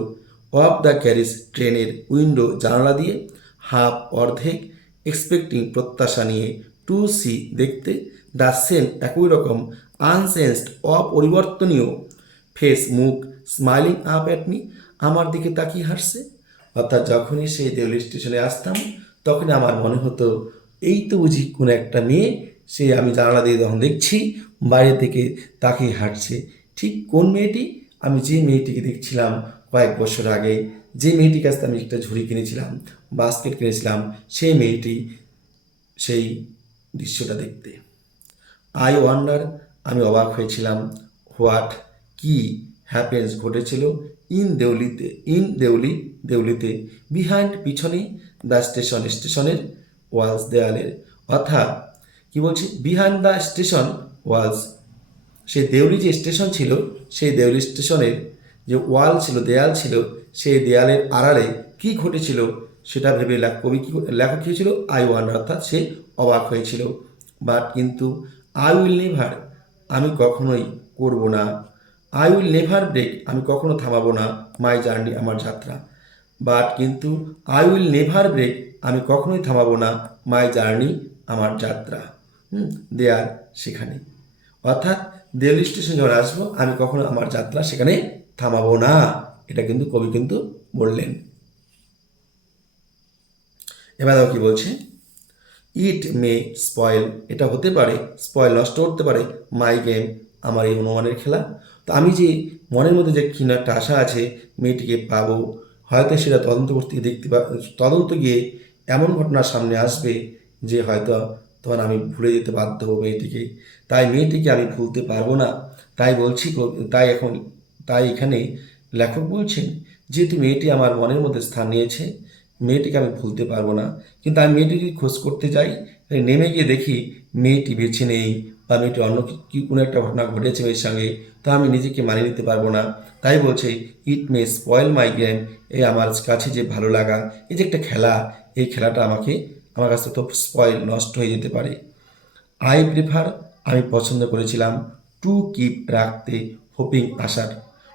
of the carriage ট্রেনের উইন্ডো জানালা দিয়ে, হাফ অর্ধেক, এক্সপেক্টিং প্রত্যাশা নিয়ে, টু সি দেখতে, দ্য সেম একই রকম, আনচেঞ্জড অপরিবর্তনীয়, ফেস মুখ, স্মাইলিং আপ অ্যাট মি আমার দিকে তাকিয়ে হাসছে। অর্থাৎ যখনই সেই দেউলি স্টেশনে আসতাম তখনই আমার মনে হতো এই তো বুঝি কোনো একটা মেয়ে, সে আমি জানালা দিয়ে যখন দেখছি বাইরে থেকে তাকিয়ে হাঁটছে। ঠিক কোন মেয়েটি? আমি যে মেয়েটিকে দেখছিলাম কয়েক বছর আগে, যে মেয়েটির কাছ থেকে আমি একটা ঝুড়ি কিনেছিলাম, বাস্কেট কিনেছিলাম, সেই মেয়েটি, সেই দৃশ্যটা দেখতে। আই ওয়ান্ডার আমি অবাক হয়েছিলাম, হোয়াট কি, হ্যাপেন্স ঘটেছিল, ইন দেউলিতে, ইন দেউলি দেউলিতে, বিহাইন্ড পিছনে, দ্য স্টেশন স্টেশনের, ওয়ালস দেয়ালের। অর্থাৎ কি বলছি, বিহাইন্ড দ্য স্টেশন ওয়ালস, সেই দেউলি যে স্টেশন ছিল সেই দেউলি স্টেশনের যে ওয়াল ছিল, দেয়াল ছিল, সেই দেয়ালের আড়ালে কি ঘটেছিল সেটা ভেবে কবি কি লেখক কী হয়েছিল, আই ওয়ান্ডার, অর্থাৎ সে অবাক হয়েছিল। বাট কিন্তু আই উইল নেভার আমি কখনোই করব না, আই উইল নেভার ব্রেক আমি কখনো থামাবো না, মাই জার্নি আমার যাত্রা। বাট কিন্তু আই উইল নেভার ব্রেক আমি কখনোই থামাবো না, মাই জার্নি আমার যাত্রা। দেয়ার সেখানে, অর্থাৎ দেউলি স্টেশন যখন আসবো আমি কখনো আমার যাত্রা সেখানে থামাবো না, এটা কিন্তু কবি কিন্তু বললেন। এবার কি বলছে, ইট মে স্পয়েল এটা হতে পারে, স্পয়েল নষ্ট করতে পারে, মাই গেম আমার এই অনুমানের খেলা। তো আমি যে মনের মধ্যে যে কিনা একটা আশা আছে মেয়েটিকে পাবো, হয়তো সেটা তদন্ত করতে দেখতে তদন্ত গিয়ে এমন ঘটনা সামনে আসবে যে হয়তো তখন আমি ভুলে যেতে বাধ্য হবো মেয়েটিকে, তাই মেয়েটিকে আমি ভুলতে পারবো না। তাই বলছি, তাই এখানে লেখক বলছেন যেহেতু মেয়েটি আমার মনের মধ্যে স্থান নিয়েছে, মেয়েটিকে আমি ভুলতে পারবো না। কিন্তু আমি মেয়েটিকে খোঁজ করতে যাই, নেমে গিয়ে দেখি মেয়েটি বেছে নেই, বা মেয়েটি অন্য কি কোনো একটা ঘটনা ঘটেছে মেয়ের সঙ্গে, তা আমি নিজেকে মানিয়ে নিতে পারবো না। তাই বলছে ইট মে স্পয়েল মাই গেম, এই আমার কাছে যে ভালো লাগা, এই যে একটা খেলা, এই খেলাটা আমার কাছে তো স্পয়েল নষ্ট হয়ে যেতে পারে। আই প্রেফার আমি পছন্দ করেছিলাম, টু কিপ রাখতে, হোপিং আশার,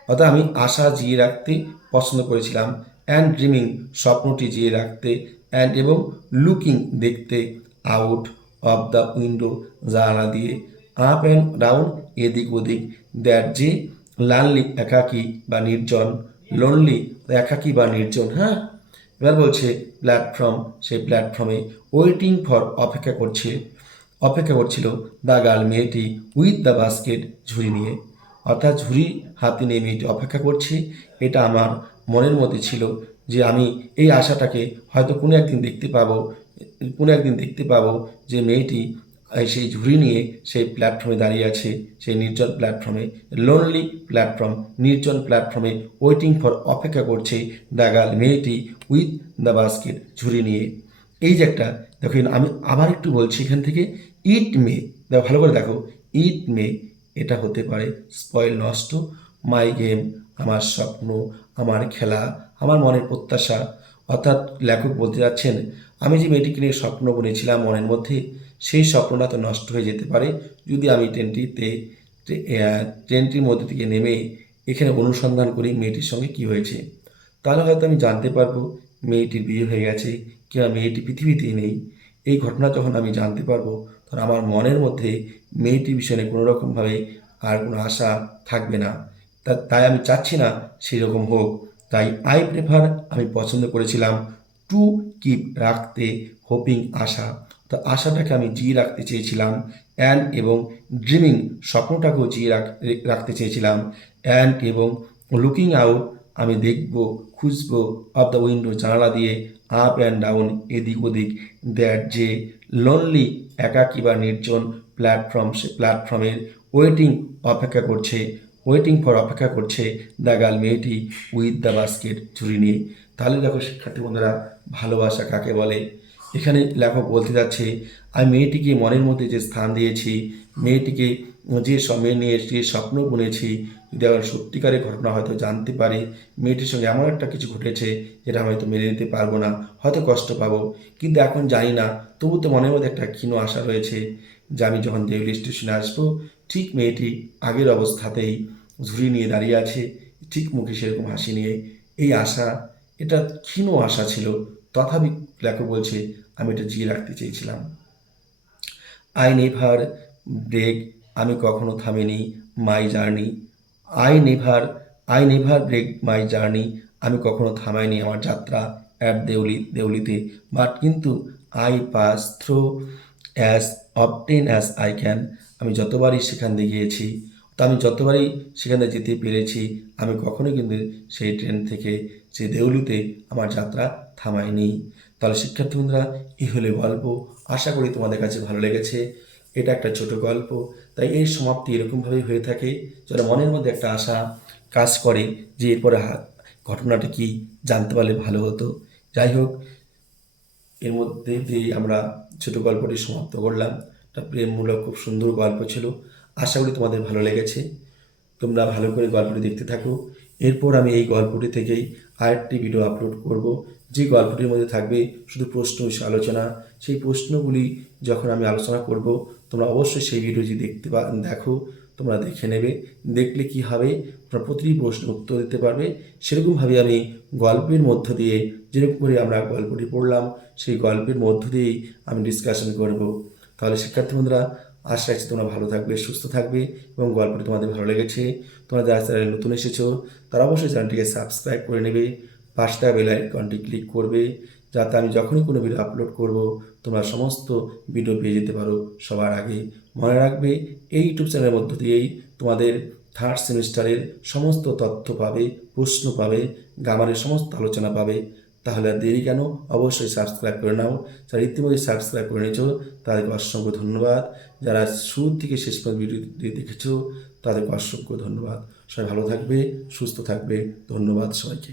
অর্থাৎ আমি আশা জিয়ে রাখতে পছন্দ করেছিলাম, অ্যান্ড ড্রিমিং স্বপ্নটি জিয়ে রাখতে, অ্যান্ড এবং লুকিং দেখতে, আউট অফ দ্য উইন্ডো জানালা দিয়ে, আপ অ্যান্ড ডাউন এদিক ওদিক, দ্যাট যে লানলি একাকী বা নির্জন, লোনলি একাকী বা নির্জন। হ্যাঁ, এবার বলছে প্ল্যাটফর্ম, সেই প্ল্যাটফর্মে, ওয়েটিং ফর অপেক্ষা করছিল দ্য গার্ল মেয়েটি, উইথ দ্য বাস্কেট ঝুড়ি নিয়ে, অর্থাৎ ঝুড়ি হাতে নিয়ে মেয়েটি অপেক্ষা করছে। এটা আমার মনের মধ্যে ছিল যে আমি এই আশাটাকে হয়তো কোনো একদিন দেখতে পাবো যে মেয়েটি সেই ঝুড়ি নিয়ে সেই প্ল্যাটফর্মে দাঁড়িয়ে আছে, সেই নির্জন প্ল্যাটফর্মে, লোনলি প্ল্যাটফর্ম, নির্জন প্ল্যাটফর্মে, ওয়েটিং ফর অপেক্ষা করছে দ্য গার্ল মেয়েটি, উইথ দ্য বাস্কেট ঝুড়ি নিয়ে। এই যে একটা, দেখুন আমি আবার একটু বলছি এখান থেকে, ইট মে, দেখো ভালো করে দেখো, ইট মে এটা হতে পারে স্পয়েল নষ্ট, মাই গেম আমার স্বপ্ন, আমার খেলা, আমার মনের প্রত্যাশা। অর্থাৎ লেখক বলতে যাচ্ছেন আমি যে মেয়েটিকে নিয়ে স্বপ্ন বুনেছিলাম মনের মধ্যে, সেই স্বপ্নটা তো নষ্ট হয়ে যেতে পারে যদি আমি ট্রেনটির মধ্যে থেকে নেমে এখানে অনুসন্ধান করি মেয়েটির সঙ্গে কী হয়েছে। তাহলে হয়তো আমি জানতে পারবো মেয়েটির বিয়ে হয়ে গেছে কিংবা মেয়েটি পৃথিবীতেই নেই। এই ঘটনা যখন আমি জানতে পারবো তখন আমার মনের মধ্যে মেয়েটির বিষয়ে কোনো রকমভাবে আর কোনো আশা থাকবে না। তাই আমি চাচ্ছি না সেরকম হোক। তাই আই প্রেফার আমি পছন্দ করেছিলাম, টু কিপ রাখতে, হোপিং আশা, তো আশাটাকে আমি জিয়ে রাখতে চেয়েছিলাম, অ্যান্ড এবং ড্রিমিং স্বপ্নটাকেও জিয়ে রাখতে চেয়েছিলাম, অ্যান্ড এবং লুকিং আউট আমি দেখব, খুঁজবো অফ দ্য উইন্ডো, জানালা দিয়ে আপ অ্যান্ড ডাউন, এদিক ওদিক, দ্যাট যে লোনলি, একাকী বা নির্জন প্ল্যাটফর্ম, সে প্ল্যাটফর্মের ওয়েটিং, অপেক্ষা করছে, ওয়েটিং ফর, অপেক্ষা করছে দ্য গার্ল, মেয়েটি উইথ দ্য বাস্কেট, ঝুড়ি নিয়ে। তাহলে দেখো শিক্ষার্থী বন্ধুরা, ভালোবাসা কাকে বলে। এখানে লেখক বলতে যাচ্ছে, আমি মেয়েটিকে মনের মধ্যে যে স্থান দিয়েছি, মেয়েটিকে যে মেয়ে নিয়ে যে স্বপ্ন বুনেছি, যদি আমার সত্যিকারের ঘটনা হয়তো জানতে পারি, মেয়েটির সঙ্গে এমন একটা কিছু ঘটেছে যেটা আমি হয়তো মেনে নিতে পারবো না, হয়তো কষ্ট পাবো, কিন্তু এখন জানি না, তবু তো মনের মধ্যে একটা ক্ষীণ আশা রয়েছে যে আমি যখন দেউলি স্টেশনে আসবো, ঠিক মেয়েটি আগের অবস্থাতেই ঝুড়ি নিয়ে দাঁড়িয়ে আছে, ঠিক মুখে সেরকম হাসি নিয়ে। এই আশা, এটা ক্ষীণ আশা ছিল, তথাপি লেখক বলছে আমি এটা জিয়ে রাখতে চেয়েছিলাম। আই নেভার ব্রেক, আমি কখনো থামিনি my journey. I never I never break my journey, আমি কখনো থামাইনি আমার যাত্রা অ্যাট দেউলিতে, বাট কিন্তু I pass through as often as I can, আমি যতবারই সেখান দিয়ে গিয়েছি, তো আমি যতবারই সেখানে যেতে পেরেছি, আমি কখনোই কিন্তু সেই ট্রেন থেকে, সেই দেউলিতে আমার যাত্রা থামাইনি। তাহলে শিক্ষার্থী বন্ধুরা, এই হলো গল্প। আশা করি তোমাদের কাছে ভালো লেগেছে। এটা একটা ছোট গল্প, তাই এর সমাপ্তি এরকমভাবেই হয়ে থাকে, যেন মনের মধ্যে একটা আশা কাজ করে যে এরপরে ঘটনাটা কি, জানতে পারলে ভালো হতো। যাই হোক, এর মধ্যে দিয়ে আমরা ছোট গল্পটি সমাপ্ত করলাম। একটা প্রেমমূলক খুব সুন্দর গল্প ছিল। আশা করি তোমাদের ভালো লেগেছে। তোমরা ভালো করে গল্পটি দেখতে থাকো। এরপর আমি এই গল্পটি থেকেই আরেকটি ভিডিও আপলোড করব, যে গল্পটির মধ্যে থাকবে শুধু প্রশ্ন আলোচনা। সেই প্রশ্নগুলি যখন আমি আলোচনা করব, তোমরা অবশ্যই সেই ভিডিওটি দেখো, তোমরা দেখে নেবে। দেখলে কি হবে, তোমরা প্রতিটি প্রশ্ন উত্তর দিতে পারবে। সেরকমভাবে আমি গল্পের মধ্য দিয়ে, যেরকম করে আমরা গল্পটি পড়লাম, সেই গল্পের মধ্য দিয়েই আমি ডিসকাশন করব। তাহলে শিক্ষার্থী বন্ধুরা, আশা রাখছি তোমরা ভালো থাকবে, সুস্থ থাকবে এবং গল্পটি তোমাদের ভালো লেগেছে। তোমরা যারা চ্যানেলে নতুন এসেছো, তারা অবশ্যই চ্যানেলটিকে সাবস্ক্রাইব করে নেবে, পাশে থাকা বেল আইকনটি ক্লিক করবে, যাতে আমি যখনই কোনো ভিডিও আপলোড করব, তোমরা সমস্ত ভিডিও পেয়ে যেতে পারো সবার আগে। মনে রাখবে, এই ইউটিউব চ্যানেলের মধ্য দিয়েই তোমাদের থার্ড সেমিস্টারের সমস্ত তথ্য পাবে, প্রশ্ন পাবে, গ্রামারের সমস্ত আলোচনা পাবে। তাহলে আর দেরি কেন, অবশ্যই সাবস্ক্রাইব করে নাও। যারা ইতিমধ্যে সাবস্ক্রাইব করে নিয়েছো তাদেরকে অসংখ্য ধন্যবাদ। যারা শুরু থেকে শেষ পর্যন্ত ভিডিও দেখেছো তাদেরকে অসংখ্য ধন্যবাদ। সবাই ভালো থাকবে, সুস্থ থাকবে। ধন্যবাদ সবাইকে।